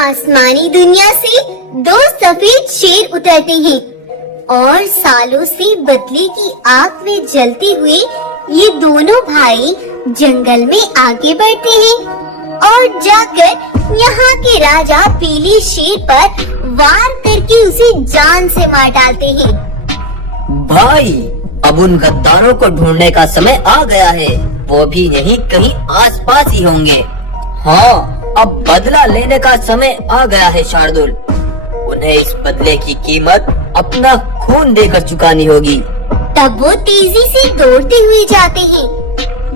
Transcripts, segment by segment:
आसमानी दुनिया से दो सफेद शेर उतरते हैं और सालों से बदले की आग में जलते हुए ये दोनों भाई जंगल में आगे बढ़ते हैं और जाकर यहाँ के राजा पीले शेर पर वार करके उसे जान से मार डालते हैं। भाई, अब उन गद्दारों को ढूंढने का समय आ गया है। वो भी यहीं कहीं आसपास ही होंगे। हाँ, अब बदला लेने का समय आ गया है शार्दुल। उन्हें इस बदले की कीमत अपना खून देकर चुकानी होगी। तब वो तेजी से दौड़ते हुए जाते हैं।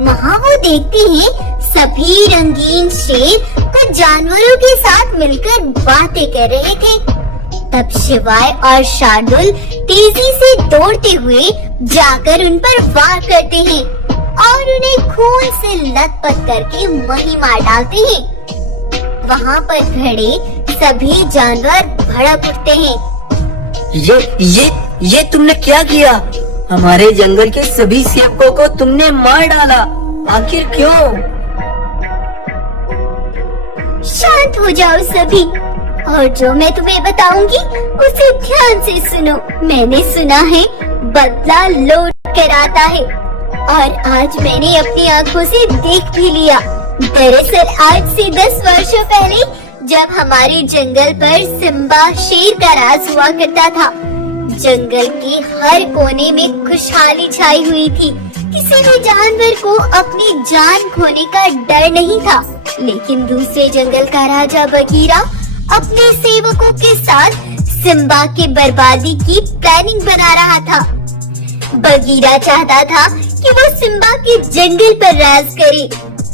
वहाँ वो देखते हैं सभी रंगीन शेर कुछ जानवरों के साथ मिलकर बातें कर रहे थे। तब शिवाय और शार्दुल तेजी से दौड़ते हुए जाकर उन पर वार करते हैं और उन्हें खून से लथपथ करके वहीं मार डालते हैं। वहाँ पर खड़े सभी जानवर भड़क उठते हैं। ये तुमने क्या किया? हमारे जंगल के सभी सेवकों को तुमने मार डाला। आखिर क्यों? शांत हो जाओ सभी, और जो मैं तुम्हें बताऊंगी उसे ध्यान से सुनो। मैंने सुना है बदला लौट कर आता है और आज मैंने अपनी आंखों से देख भी लिया। दरअसल आज से 10 वर्षों पहले जब हमारे जंगल पर सिम्बा शेर का राज हुआ करता था, जंगल के हर कोने में खुशहाली छाई हुई थी। किसी भी जानवर को अपनी जान खोने का डर नहीं था। लेकिन दूसरे जंगल का राजा बगीरा अपने सेवकों के साथ सिम्बा के बर्बादी की प्लानिंग बना रहा था। बगीरा चाहता था कि वो सिम्बा के जंगल पर राज करे।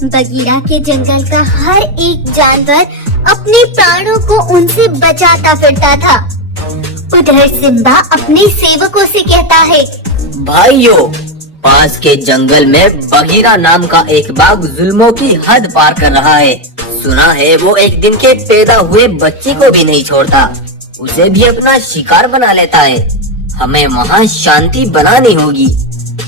बगीरा के जंगल का हर एक जानवर अपने प्राणों को उनसे बचाता फिरता था। उधर सिम्बा अपने सेवकों से कहता है, भाइयों, पास के जंगल में बगीरा नाम का एक बाघ जुल्मों की हद पार कर रहा है। सुना है वो एक दिन के पैदा हुए बच्चे को भी नहीं छोड़ता, उसे भी अपना शिकार बना लेता है। हमें वहाँ शांति बनानी होगी।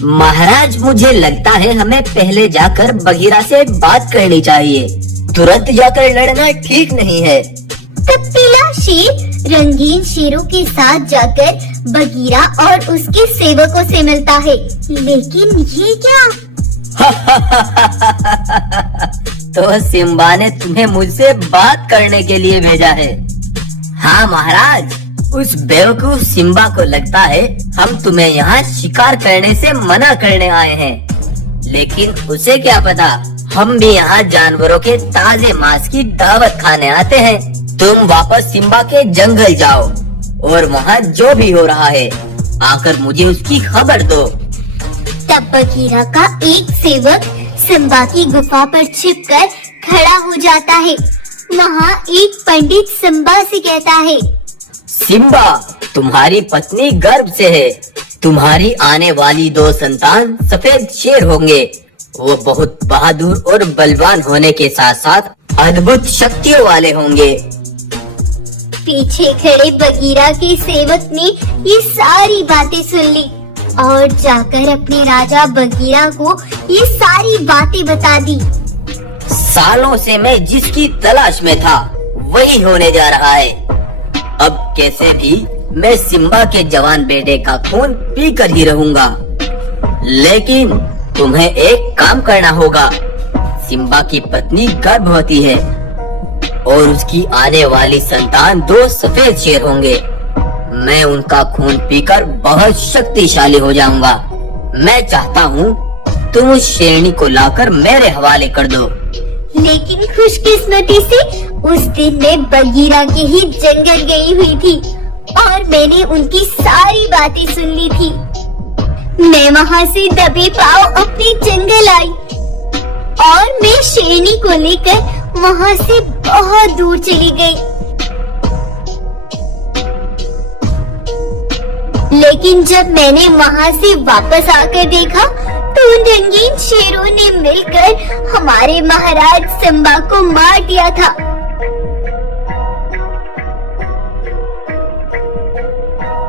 महाराज, मुझे लगता है हमें पहले जाकर बगीरा से बात करनी चाहिए। तुरंत जाकर लड़ना ठीक नहीं है। तब पीला शेर रंगीन शेरों के साथ जाकर बगीरा और उसके सेवकों से मिलता है। लेकिन ये क्या? तो सिम्बा ने तुम्हें मुझसे बात करने के लिए भेजा है। हाँ महाराज, उस बेवकूफ सिम्बा को लगता है हम तुम्हें यहाँ शिकार करने से मना करने आए हैं। लेकिन उसे क्या पता, हम भी यहाँ जानवरों के ताजे मांस की दावत खाने आते हैं। तुम वापस सिम्बा के जंगल जाओ और वहाँ जो भी हो रहा है आकर मुझे उसकी खबर दो। तब बगीरा का एक सेवक सिम्बा की गुफा पर छिपकर खड़ा हो जाता है। वहाँ एक पंडित सिम्बा से कहता है, सिम्बा, तुम्हारी पत्नी गर्भ से है। तुम्हारी आने वाली 2 संतान सफेद शेर होंगे। वो बहुत बहादुर और बलवान होने के साथ साथ अद्भुत शक्तियों वाले होंगे। पीछे खड़े बगीरा के सेवक ने ये सारी बातें सुन ली और जाकर अपने राजा बगीरा को ये सारी बातें बता दी। सालों से मैं जिसकी तलाश में था वही होने जा रहा है। अब कैसे भी मैं सिम्बा के जवान बेटे का खून पीकर ही रहूंगा। लेकिन तुम्हें एक काम करना होगा। सिम्बा की पत्नी गर्भवती है और उसकी आने वाली संतान 2 सफेद शेर होंगे। मैं उनका खून पीकर बहुत शक्तिशाली हो जाऊंगा। मैं चाहता हूँ तुम उस शेरनी को लाकर मेरे हवाले कर दो। लेकिन खुशकिस्मती से उस दिन मैं बगीरा के ही जंगल गई हुई थी और मैंने उनकी सारी बातें सुन ली थी। मैं वहाँ से दबे पाँव अपने जंगल आई और मैं शेरनी को लेकर वहाँ से बहुत दूर चली गई। लेकिन जब मैंने वहाँ से वापस आकर देखा तो उन रंगीन शेरों ने मिलकर हमारे महाराज सिम्बा को मार दिया था।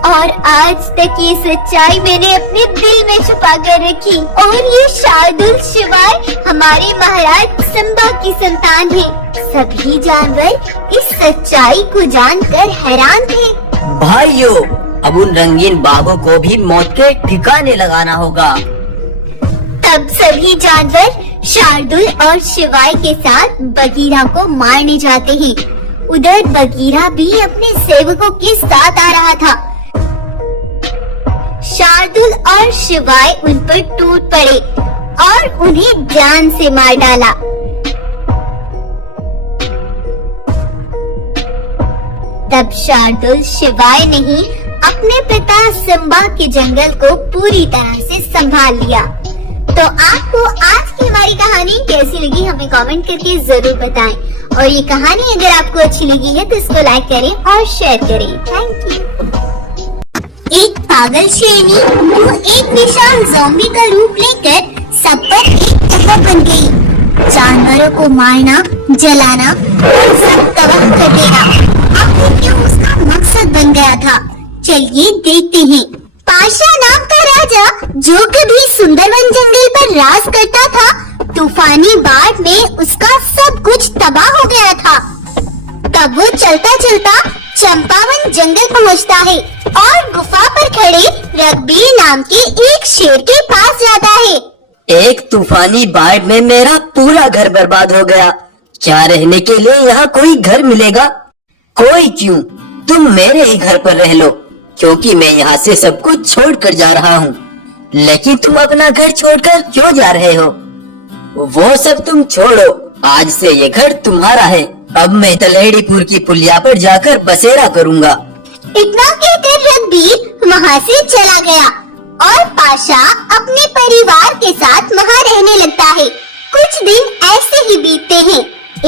और आज तक ये सच्चाई मैंने अपने दिल में छुपा कर रखी। और ये शार्दुल शिवाय हमारे महाराज सिम्बा की संतान है। सभी जानवर इस सच्चाई को जानकर हैरान थे। भाइयों, अब उन रंगीन बाघों को भी मौत के ठिकाने लगाना होगा। तब सभी जानवर शार्दुल और शिवाय के साथ बगीरा को मारने जाते हैं। उधर बगीरा भी अपने सेवकों के साथ आ रहा था। शार्दुल और शिवाय उन पर टूट पड़े और उन्हें ध्यान से मार डाला। तब शार्दुल शिवाय ने ही अपने पिता सिम्बा के जंगल को पूरी तरह से संभाल लिया। तो आपको आज की हमारी कहानी कैसी लगी हमें कमेंट करके जरूर बताएं। और ये कहानी अगर आपको अच्छी लगी है तो इसको लाइक करें और शेयर करें। Thank you. एक पागल शेरनी जो एक विशाल ज़ॉम्बी का रूप लेकर सब पर एक तबाह बन गई। जानवरों को मारना, जलाना और सब तबाह कर देना आखिर क्यों उसका मकसद बन गया था। चलिए देखते हैं। पाशा नाम का राजा जो कभी सुंदरवन जंगल पर राज करता था, तूफानी बाढ़ में उसका सब कुछ तबाह हो गया था। तब वो चलता चलता चंपावन जंगल पहुंचता है और गुफा पर खड़े रघबीर नाम के एक शेर के पास जाता है। एक तूफानी बाढ़ में मेरा पूरा घर बर्बाद हो गया। क्या रहने के लिए यहाँ कोई घर मिलेगा? कोई क्यों, तुम मेरे ही घर पर रह लो, क्योंकि मैं यहाँ से सब कुछ छोड़ कर जा रहा हूँ। लेकिन तुम अपना घर छोड़कर क्यों जा रहे हो? वो सब तुम छोड़ो, आज से ये घर तुम्हारा है। अब मैं तलहड़ीपुर की पुलिया पर जाकर बसेरा करूँगा। इतना कहकर रघबीर वहाँ से चला गया और पाशा अपने परिवार के साथ वहाँ रहने लगता है। कुछ दिन ऐसे ही बीतते हैं।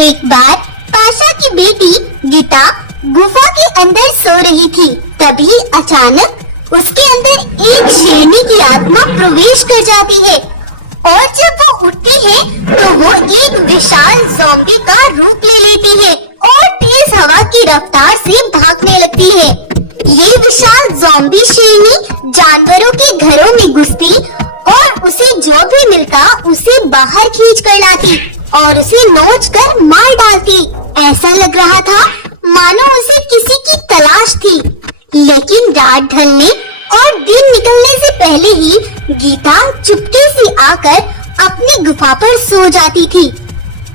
एक बार पाशा की बेटी गीता गुफा के अंदर सो रही थी। तभी अचानक उसके अंदर एक शेरनी की आत्मा प्रवेश कर जाती है और जब वो उठती है तो वो एक विशाल ज़ॉम्बी का रूप ले लेती है और तेज हवा की रफ्तार से भागने लगती है। ये विशाल ज़ॉम्बी शेरनी जानवरों के घरों में घुसती और उसे जो भी मिलता उसे बाहर खींच कर लाती और उसे नोच कर मार डालती। ऐसा लग रहा था मानो उसे किसी की तलाश थी। लेकिन रात ढलने और दिन निकलने से पहले ही गीता चुपके से आकर अपनी गुफा पर सो जाती थी।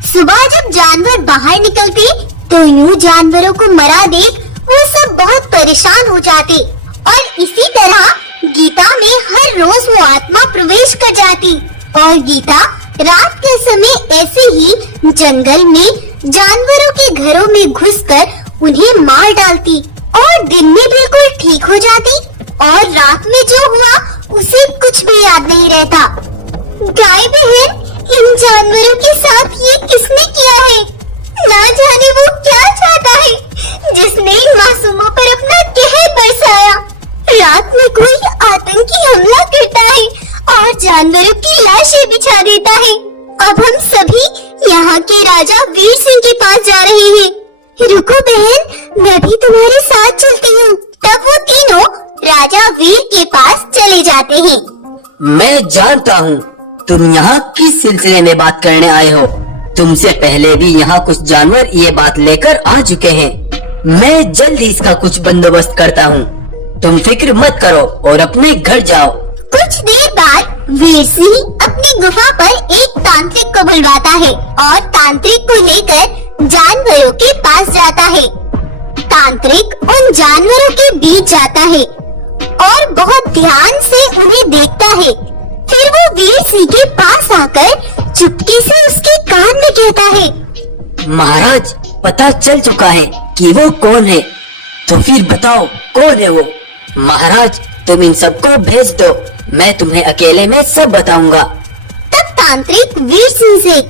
सुबह जब जानवर बाहर निकलते तो यूं जानवरों को मरा देख वो सब बहुत परेशान हो जाते और इसी तरह गीता में हर रोज वो आत्मा प्रवेश कर जाती और गीता रात के समय ऐसे ही जंगल में जानवरों के घरों में घुसकर उन्हें मार डालती और दिन में बिल्कुल ठीक हो जाती और रात में जो हुआ उसे कुछ भी याद नहीं रहता। गाय बहन, इन जानवरों के साथ ये किसने किया है? ना जाने वो क्या चाहता है जिसने इन मासूमों पर अपना कहर बरसाया। रात में कोई आतंकी हमला करता है और जानवरों की लाशें बिछा देता है। अब हम सभी यहाँ के राजा वीर सिंह के पास जा रहे हैं। रुको बहन, मैं भी तुम्हारे साथ चलती हूँ। तब वो तीनों राजा वीर के पास चले जाते हैं। मैं जानता हूँ तुम यहाँ किस सिलसिले में बात करने आए हो। तुमसे पहले भी यहाँ कुछ जानवर ये बात लेकर आ चुके हैं। मैं जल्दी इसका कुछ बंदोबस्त करता हूँ। तुम फिक्र मत करो और अपने घर जाओ। कुछ देर बाद वीर सिंह अपनी गुफा पर एक तांत्रिक को बुलवाता है और तांत्रिक को लेकर जानवरों के पास जाता है। तांत्रिक उन जानवरों के बीच जाता है और बहुत ध्यान से उन्हें देखता है। फिर वो वीर सिंह के पास आकर चुपके से उसके कान में कहता है, महाराज, पता चल चुका है कि वो कौन है। तो फिर बताओ कौन है वो? महाराज, तुम इन सबको भेज दो, मैं तुम्हें अकेले में सब बताऊंगा। तब तांत्रिक वीर सिंह से,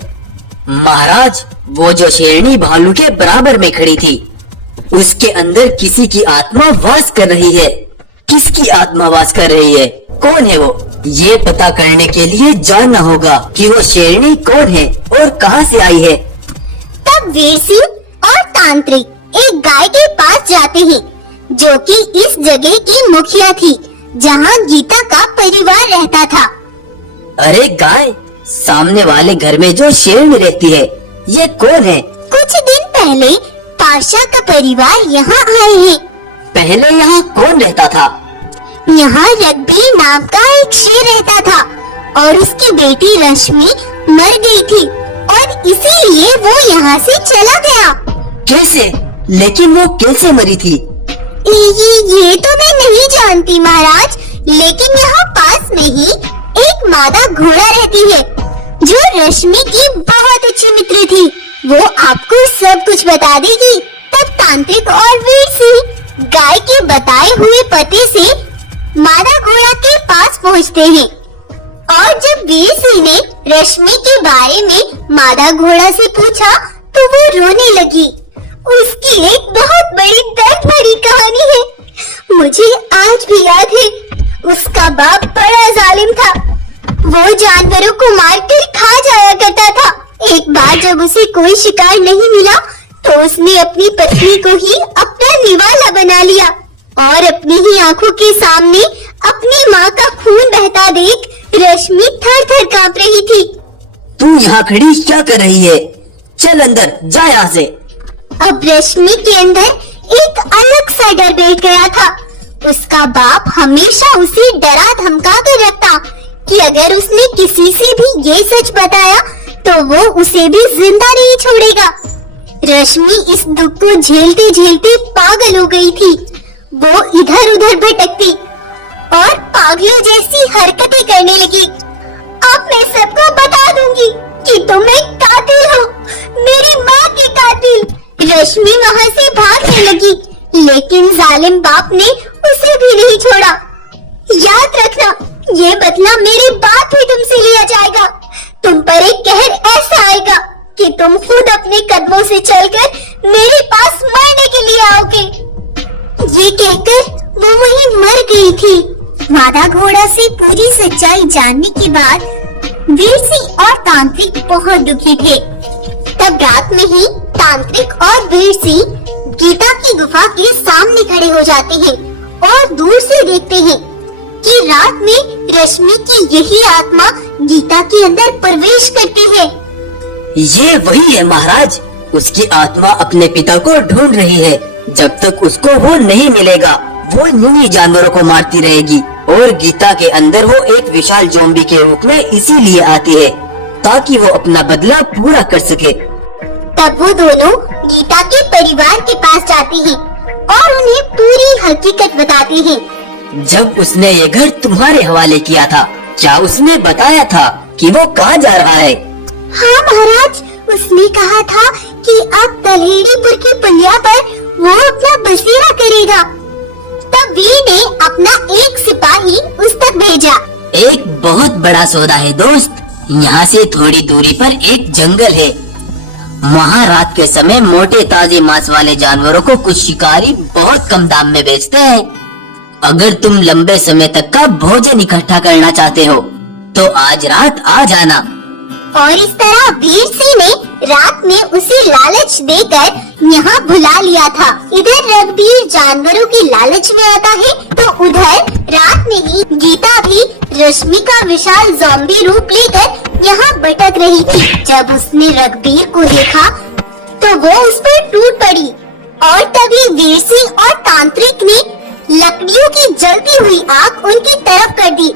महाराज, वो जो शेरनी भालू के बराबर में खड़ी थी, उसके अंदर किसी की आत्मा वास कर रही है। किसकी आत्मा वास कर रही है? कौन है वो? ये पता करने के लिए जानना होगा कि वो शेरनी कौन है और कहाँ से आई है। तब वीर सिंह और तांत्रिक एक गाय के पास जाते हैं जो कि इस जगह की मुखिया थी जहाँ गीता का परिवार रहता था। अरे गाय, सामने वाले घर में जो शेरनी रहती है, ये कौन है कुछ दिन पहले पाशा का परिवार यहाँ आए हैं। पहले यहाँ कौन रहता था? यहाँ रघबीर नाम का एक शेर रहता था और उसकी बेटी रश्मि मर गई थी और इसीलिए वो यहाँ से चला गया। कैसे? लेकिन वो कैसे मरी थी? ये तो मैं नहीं जानती महाराज, लेकिन यहाँ पास में ही एक मादा घोड़ा रहती है जो रश्मि की बहुत अच्छी मित्र थी। वो आपको सब कुछ बता देगी। तब तांत्रिक और वीर सिंह गाय के बताए हुए पते से मादा घोड़ा के पास पहुँचते हैं और जब वीर सिंह ने रश्मि के बारे में मादा घोड़ा से पूछा तो वो रोने लगी। उसकी एक बहुत बड़ी दर्द भरी कहानी है। मुझे आज भी याद है, उसका बाप बड़ा जालिम था। वो जानवरों को मारकर खा जाया करता था। एक बार जब उसे कोई शिकार नहीं मिला तो उसने अपनी पत्नी को ही अपना निवाला बना लिया और अपनी ही आंखों के सामने अपनी माँ का खून बहता देख रश्मि थर-थर कांप रही थी। तू यहाँ खड़ी क्या कर रही है? चल अंदर, जा यहाँ से। अब रश्मि के अंदर एक अलग सा डर बैठ गया था। उसका बाप हमेशा उसे डरा धमका कर रखता कि अगर उसने किसी से भी ये सच बताया तो वो उसे भी जिंदा नहीं छोड़ेगा। रश्मि इस दुख को झेलते झेलते पागल हो गई थी। वो इधर उधर भटकती और पागलों जैसी हरकतें करने लगी। अब मैं सबको बता दूंगी कि तुम एक कातिल हो, मेरी माँ के कातिल। रश्मि वहाँ से भागने लगी, लेकिन जालिम बाप ने उसे भी नहीं छोड़ा। याद रखना, ये बदला मेरे बाप ही तुमसे लिया जाएगा। तुम पर एक कहर ऐसा आएगा कि तुम खुद अपने कदमों से चलकर मेरे पास मरने के लिए आओगे। ये कहकर वो वहीं मर गई थी। मादा घोड़ा से पूरी सच्चाई जानने के बाद वीर सिंह और तांत्रिक बहुत दुखी थे। तब रात में ही तांत्रिक और वीर सिंह गीता की गुफा के सामने खड़े हो जाते हैं और दूर से देखते हैं कि रात में रश्मि की यही आत्मा गीता के अंदर प्रवेश करती है। ये वही है महाराज, उसकी आत्मा अपने पिता को ढूंढ रही है। जब तक उसको वो नहीं मिलेगा वो यूं ही जानवरों को मारती रहेगी और गीता के अंदर वो एक विशाल ज़ॉम्बी के रूप में इसीलिए आती है ताकि वो अपना बदला पूरा कर सके। तब वो दोनों गीता के परिवार के पास जाती हैं और उन्हें पूरी हकीकत बताती हैं। जब उसने ये घर तुम्हारे हवाले किया था, क्या उसने बताया था कि वो कहाँ जा रहा है? हाँ महाराज, उसने कहा था कि अब तलहेड़ीपुर की पुलिया पर वो अपना बसेरा करेगा। तब वीर ने अपना एक सिपाही उस तक भेजा। एक बहुत बड़ा सौदा है दोस्त, यहाँ से थोड़ी दूरी पर एक जंगल है। वहाँ रात के समय मोटे ताजे मांस वाले जानवरों को कुछ शिकारी बहुत कम दाम में बेचते हैं। अगर तुम लंबे समय तक का भोजन इकट्ठा करना चाहते हो तो आज रात आ जाना। और इस तरह वीर सिंह ने रात में उसे लालच देकर यहाँ बुला लिया था। इधर रघबीर जानवरों के लालच में आता है तो उधर रात में ही गीता भी रश्मि का विशाल ज़ॉम्बी रूप लेकर यहाँ भटक रही थी। जब उसने रघबीर को देखा तो वो उस पर टूट पड़ी और तभी वीर सिंह और तांत्रिक ने लकड़ियों की जलती हुई आग उनकी तरफ कर दी।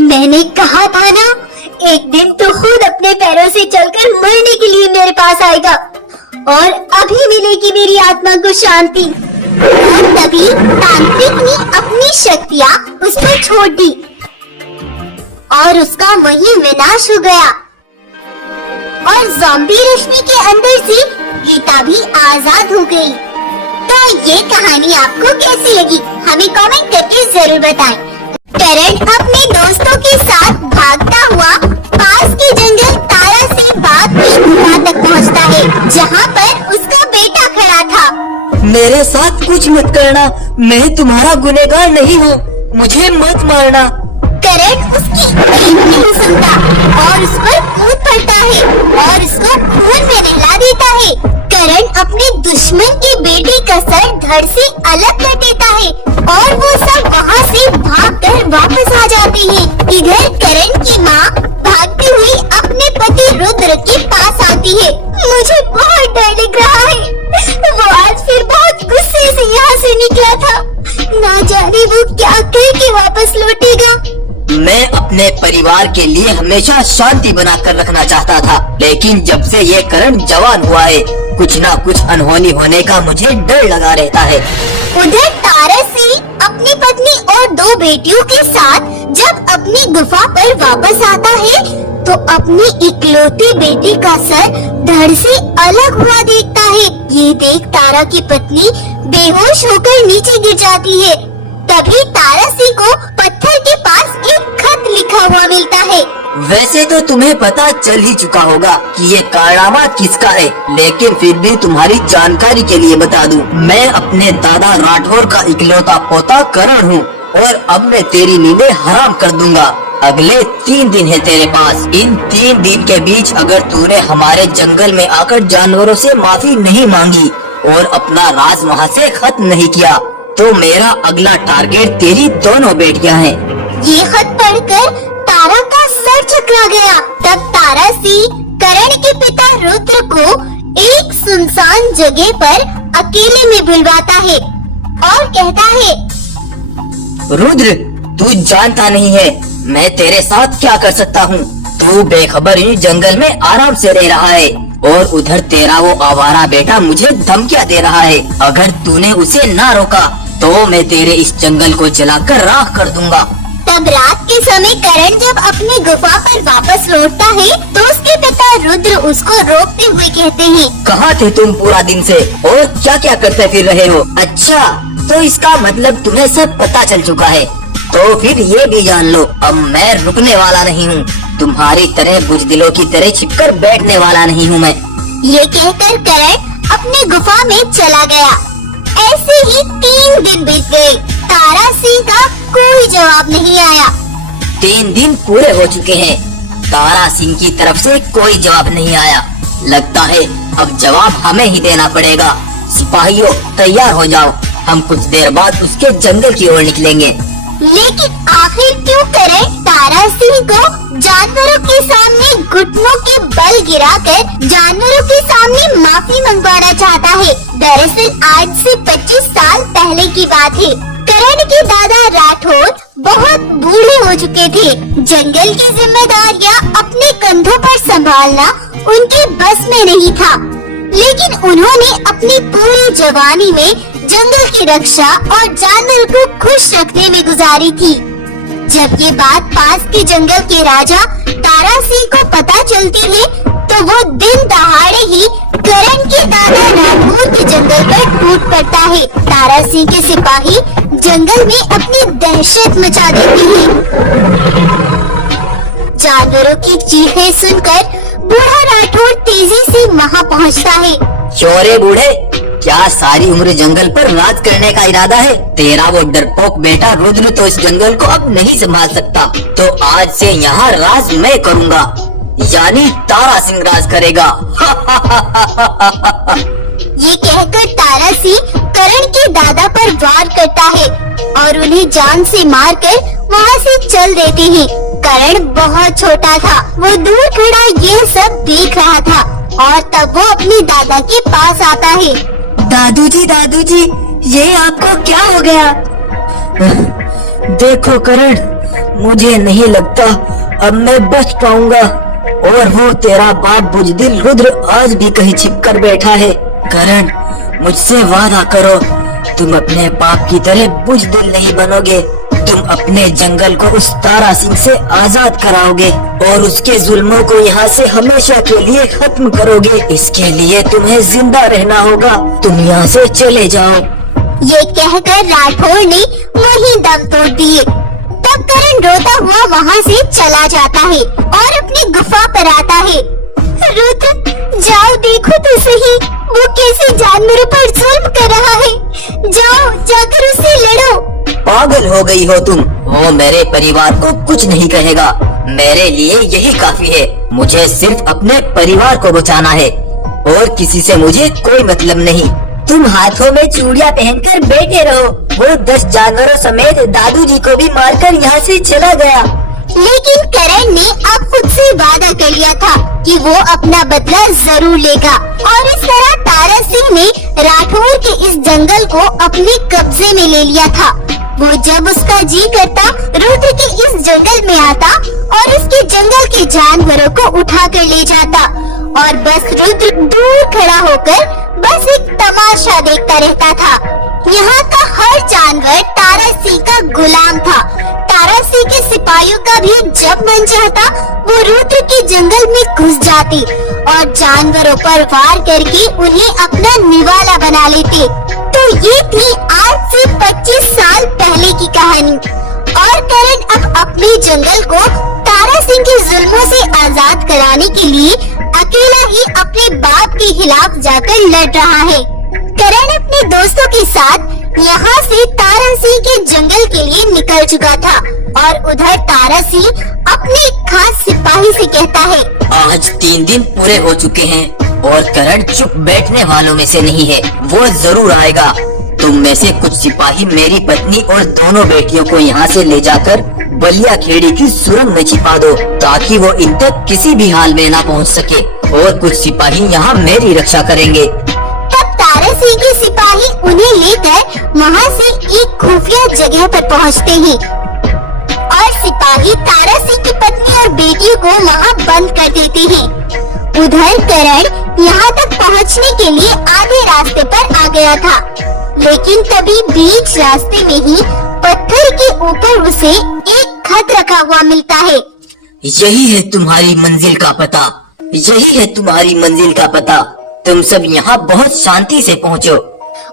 मैंने कहा था ना, एक दिन तो खुद अपने पैरों से चलकर मरने के लिए मेरे पास आएगा और अभी मिलेगी मेरी आत्मा को शांति। और तभी तांत्रिक ने अपनी शक्तियाँ उस पर छोड़ दी और उसका वही विनाश हो गया और ज़ॉम्बी रश्मि के अंदर से गीता भी आजाद हो गई। तो ये कहानी आपको कैसी लगी हमें कमेंट करके जरूर बताएं। करण अपने दोस्तों के साथ भागता हुआ पास के जंगल तारा से बाग की गुफा तक पहुंचता है जहां पर उसका बेटा खड़ा था। मेरे साथ कुछ मत करना, मैं तुम्हारा गुनहगार नहीं हूँ, मुझे मत मारना। करण उसकी एक नहीं सुनता और उस पर कूद पड़ता है और उसको खून में नहला देता है। करण अपने दुश्मन के बेटे का सर धड़ से अलग कर देता है और वो सब वहाँ से भागकर वापस आ जाते हैं। इधर करण की माँ भागती हुई अपने पति रुद्र के पास आती है। मुझे बहुत डर लग रहा है। वो आज फिर बहुत गुस्से से यहाँ से निकला था। ना जाने वो क्या करके वापस लौटेगा। मैं अपने परिवार के लिए हमेशा शांति बनाकर रखना चाहता था, लेकिन जब से ये करण जवान हुआ है, कुछ ना कुछ अनहोनी होने का मुझे डर लगा रहता है। उधर तारा सिंह अपनी पत्नी और 2 बेटियों के साथ जब अपनी गुफा पर वापस आता है, तो अपनी इकलौती बेटी का सर धड़ से अलग हुआ देखता है। ये देख तारा की पत्नी बेहोश होकर नीचे गिर जाती है। तभी तारा सिंह को पत्थर के पास एक खत लिखा हुआ मिलता है। वैसे तो तुम्हें पता चल ही चुका होगा कि ये कारनामा किसका है, लेकिन फिर भी तुम्हारी जानकारी के लिए बता दूं, मैं अपने दादा राठौर का इकलौता पोता करण हूँ और अब मैं तेरी नींदें हराम कर दूंगा। अगले 3 दिन है तेरे पास। इन 3 दिन के बीच अगर तूने हमारे जंगल में आकर जानवरों से माफी नहीं मांगी और अपना राज वहाँ से खत्म नहीं किया, तो मेरा अगला टारगेट तेरी दोनों बेटियां हैं। ये खत पढ़कर तारा का सर चकरा गया। तब तारा सिंह करण के पिता रुद्र को एक सुनसान जगह पर अकेले में बुलवाता है और कहता है, रुद्र, तू जानता नहीं है मैं तेरे साथ क्या कर सकता हूँ। तू बेखबर ही जंगल में आराम से रह रहा है और उधर तेरा वो आवारा बेटा मुझे धमकियाँ दे रहा है। अगर तूने उसे ना रोका तो मैं तेरे इस जंगल को जलाकर राख कर दूंगा। तब रात के समय करण जब अपनी गुफा पर वापस लौटता है, तो उसके पिता रुद्र उसको रोकते हुए कहते हैं, कहाँ थे तुम पूरा दिन से और क्या क्या करते फिर रहे हो? अच्छा, तो इसका मतलब तुम्हें सब पता चल चुका है। तो फिर ये भी जान लो, अब मैं रुकने वाला नहीं हूँ। तुम्हारी तरह बुजदिलों की तरह छिपकर बैठने वाला नहीं हूँ मैं। ये कहकर करण अपनी गुफा में चला गया। ऐसे ही 3 दिन बीत गए। तारा सिंह का कोई जवाब नहीं आया। 3 दिन पूरे हो चुके हैं, तारा सिंह की तरफ से कोई जवाब नहीं आया। लगता है अब जवाब हमें ही देना पड़ेगा। सिपाहियों, तैयार हो जाओ, हम कुछ देर बाद उसके जंगल की ओर निकलेंगे। लेकिन आखिर क्यों करण तारा सिंह को जानवरों के सामने घुटनों के बल गिराकर जानवरों के सामने माफी मंगवाना चाहता है। दरअसल आज से 25 साल पहले की बात है। करण के दादा राठौर बहुत बूढ़े हो चुके थे। जंगल की जिम्मेदारियां अपने कंधों पर संभालना उनके बस में नहीं था, लेकिन उन्होंने अपनी पूरी जवानी में जंगल की रक्षा और जानवरों को खुश रखने में गुजारी थी। जब ये बात पास के जंगल के राजा तारा सिंह को पता चलती है, तो वो दिन दहाड़े ही करण के दादा राठौर के जंगल पर टूट पड़ता है। तारा सिंह के सिपाही जंगल में अपनी दहशत मचा देते हैं। जानवरों की चीखें सुनकर बूढ़ा राठौर तेजी से वहाँ पहुँचता है। चोरे बूढ़े, क्या सारी उम्र जंगल पर राज करने का इरादा है? तेरा वो डरपोक बेटा रुद्र तो इस जंगल को अब नहीं संभाल सकता, तो आज से यहाँ राज मैं करूँगा, यानी तारा सिंह राज करेगा। ये कहकर तारा सिंह करण के दादा पर वार करता है और उन्हें जान से मारकर वहाँ से चल देते हैं। करण बहुत छोटा था, वो दूर खड़ा ये सब देख रहा था और तब वो अपने दादा के पास आता है। दादूजी, ये आपको क्या हो गया? देखो करण, मुझे नहीं लगता अब मैं बच पाऊंगा, और वो तेरा बाप बुजदिल रुद्र आज भी कहीं छिपकर बैठा है। करण, मुझसे वादा करो, तुम अपने बाप की तरह बुजदिल नहीं बनोगे। तुम अपने जंगल को उस तारा सिंह से आजाद कराओगे और उसके जुल्मों को यहाँ से हमेशा के लिए खत्म करोगे। इसके लिए तुम्हें जिंदा रहना होगा। तुम यहाँ से चले जाओ। ये कहकर राठौर ने वहीं दम तोड़ दिए। तब करण रोता हुआ वहाँ से चला जाता है और अपनी गुफा पर आता है। रुद्र, जाओ देखो तो सही, वो कैसे जानवरों पर जुल्म कर रहा है। जाओ, जाकर उससे लड़ो। पागल हो गई हो तुम? वो मेरे परिवार को कुछ नहीं कहेगा। मेरे लिए यही काफी है। मुझे सिर्फ अपने परिवार को बचाना है और किसी से मुझे कोई मतलब नहीं। तुम हाथों में चूड़ियां पहनकर बैठे रहो। वो 10 जानवरों समेत दादूजी को भी मारकर यहाँ से चला गया। लेकिन करण ने अब खुद से वादा कर लिया था कि वो अपना बदला जरूर लेगा और इस तरह तारा सिंह ने राठौर के इस जंगल को अपने कब्जे में ले लिया था। वो जब उसका जी करता रुद्र के इस जंगल में आता और उसके जंगल के जानवरों को उठा कर ले जाता और बस रुद्र दूर खड़ा होकर बस एक तमाशा देखता रहता था। यहाँ का हर जानवर तारा सिंह का गुलाम था। तारा सिंह के सिपाहियों का भी जब मन चाहता वो रुद्र के जंगल में घुस जाते और जानवरों पर वार करके उन्हें अपना निवाला बना लेते। तो ये थी आज से 25 साल पहले की कहानी और करण अब अपने जंगल को तारा सिंह के जुल्मों से आजाद कराने के लिए अकेला ही अपने बाप के खिलाफ जाकर लड़ रहा है। करण अपने दोस्तों के साथ यहाँ से तारा सिंह के जंगल के लिए निकल चुका था और उधर तारा सिंह अपने खास सिपाही से कहता है, आज 3 दिन पूरे हो चुके हैं और करण चुप बैठने वालों में से नहीं है। वो जरूर आएगा। तुम में से कुछ सिपाही मेरी पत्नी और दोनों बेटियों को यहाँ से ले जाकर बलिया खेड़ी की सुरंग में छिपा दो ताकि वो इन तक किसी भी हाल में ना पहुँच सके और कुछ सिपाही यहाँ मेरी रक्षा करेंगे। तब तारा सिंह के सिपाही उन्हें लेकर वहाँ से एक खुफिया जगह पर पहुँचते हैं और सिपाही तारा सिंह की पत्नी और बेटियों को वहाँ बंद कर देते हैं। उधर करण यहाँ तक पहुँचने के लिए आधे रास्ते पर आ गया था, लेकिन तभी बीच रास्ते में ही पत्थर के ऊपर उसे एक खत रखा हुआ मिलता है। यही है तुम्हारी मंजिल का पता, यही है तुम्हारी मंजिल का पता। तुम सब यहाँ बहुत शांति से पहुँचो।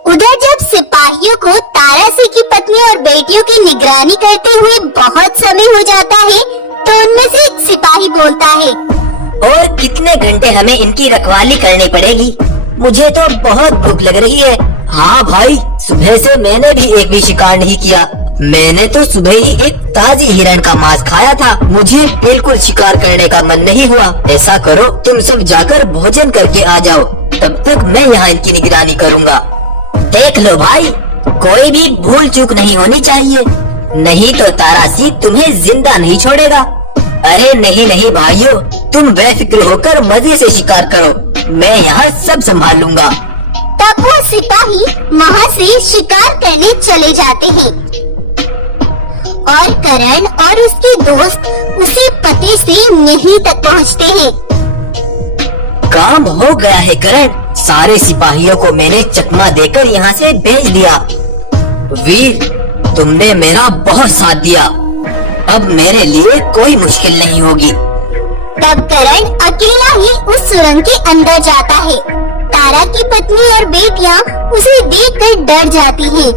उधर जब सिपाहियों को तारा सिंह की पत्नी और बेटियों की निगरानी करते हुए बहुत समय हो जाता है तो उनमें से एक सिपाही बोलता है, और कितने घंटे हमें इनकी रखवाली करनी पड़ेगी? मुझे तो बहुत भूख लग रही है। हाँ भाई, सुबह से मैंने भी एक भी शिकार नहीं किया। मैंने तो सुबह ही एक ताजी हिरण का मांस खाया था। मुझे बिल्कुल शिकार करने का मन नहीं हुआ। ऐसा करो, तुम सब जाकर भोजन करके आ जाओ, तब तक मैं यहाँ इनकी निगरानी करूँगा। देख लो भाई, कोई भी भूल चूक नहीं होनी चाहिए, नहीं तो तारा सिंह तुम्हें जिंदा नहीं छोड़ेगा। अरे नहीं नहीं भाइयों, तुम बेफिक्र होकर मजे से शिकार करो, मैं यहाँ सब संभाल लूँगा। तब वो सिपाही वहाँ से शिकार करने चले जाते हैं और करण और उसके दोस्त उसी पते से यहीं तक पहुँचते हैं। काम हो गया है करण, सारे सिपाहियों को मैंने चकमा देकर यहाँ से भेज दिया। वीर, तुमने मेरा बहुत साथ दिया, अब मेरे लिए कोई मुश्किल नहीं होगी। तब करण अकेला ही उस सुरंग के अंदर जाता है। तारा की पत्नी और बेटियां उसे देखकर डर जाती हैं।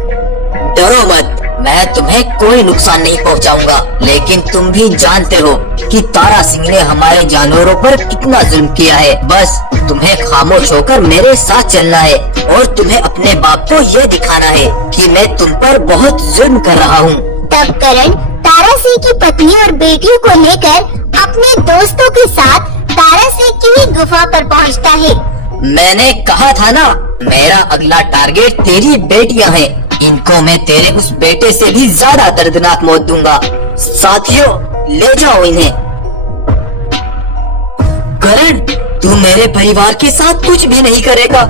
डरो मत, मैं तुम्हें कोई नुकसान नहीं पहुंचाऊंगा, लेकिन तुम भी जानते हो कि तारा सिंह ने हमारे जानवरों पर कितना जुल्म किया है। बस तुम्हें खामोश होकर मेरे साथ चलना है और तुम्हें अपने बाप को ये दिखाना है कि मैं तुम पर बहुत जुल्म कर रहा हूँ। तब करण तारा सिंह की पत्नी और बेटियों को लेकर अपने दोस्तों के साथ तारा सिंह की गुफा पर पहुँचता है। मैंने कहा था ना, मेरा अगला टारगेट तेरी बेटियां हैं। इनको मैं तेरे उस बेटे से भी ज्यादा दर्दनाक मौत दूंगा। साथियों, ले जाओ इन्हें। करण, तू मेरे परिवार के साथ कुछ भी नहीं करेगा।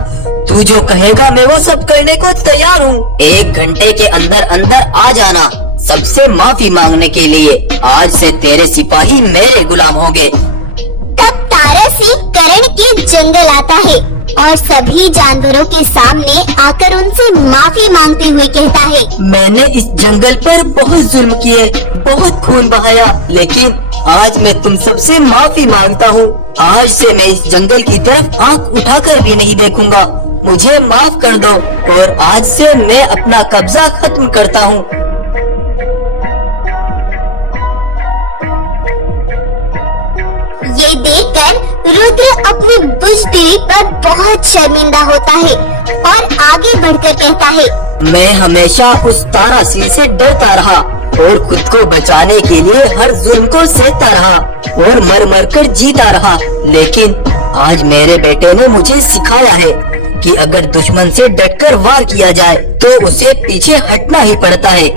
तू जो कहेगा मैं वो सब करने को तैयार हूँ। 1 घंटे के अंदर अंदर आ जाना सबसे माफी मांगने के लिए। आज से तेरे सिपाही मेरे गुलाम होंगे। तब तारा सिंह करण के जंगल आता है और सभी जानवरों के सामने आकर उनसे माफी मांगते हुए कहता है, मैंने इस जंगल पर बहुत जुल्म किए, बहुत खून बहाया, लेकिन आज मैं तुम सबसे माफी मांगता हूँ। आज से मैं इस जंगल की तरफ आंख उठाकर भी नहीं देखूंगा। मुझे माफ कर दो और आज से मैं अपना कब्जा खत्म करता हूँ। ये देखकर रुद्र अपनी बुजदिली पर बहुत शर्मिंदा होता है और आगे बढ़कर कहता है, मैं हमेशा उस तारा सिंह से डरता रहा और खुद को बचाने के लिए हर जुल्म को सहता रहा और मर मर कर जीता रहा, लेकिन आज मेरे बेटे ने मुझे सिखाया है कि अगर दुश्मन से डटकर वार किया जाए तो उसे पीछे हटना ही पड़ता है।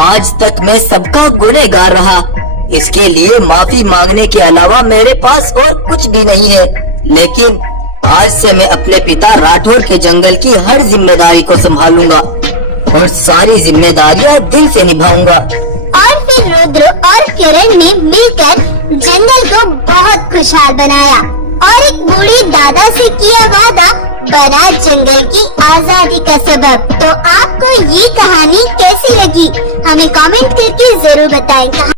आज तक मैं सबका गुनहगार रहा, इसके लिए माफी मांगने के अलावा मेरे पास और कुछ भी नहीं है। लेकिन आज से मैं अपने पिता राठौर के जंगल की हर जिम्मेदारी को संभालूंगा और सारी जिम्मेदारियां दिल से निभाऊंगा। और फिर रुद्र और किरण ने मिलकर जंगल को बहुत खुशहाल बनाया और एक बूढ़े दादा से किया वादा बना जंगल की आजादी का सबब। तो आपको ये कहानी कैसी लगी हमें कमेंट करके जरूर बताएं।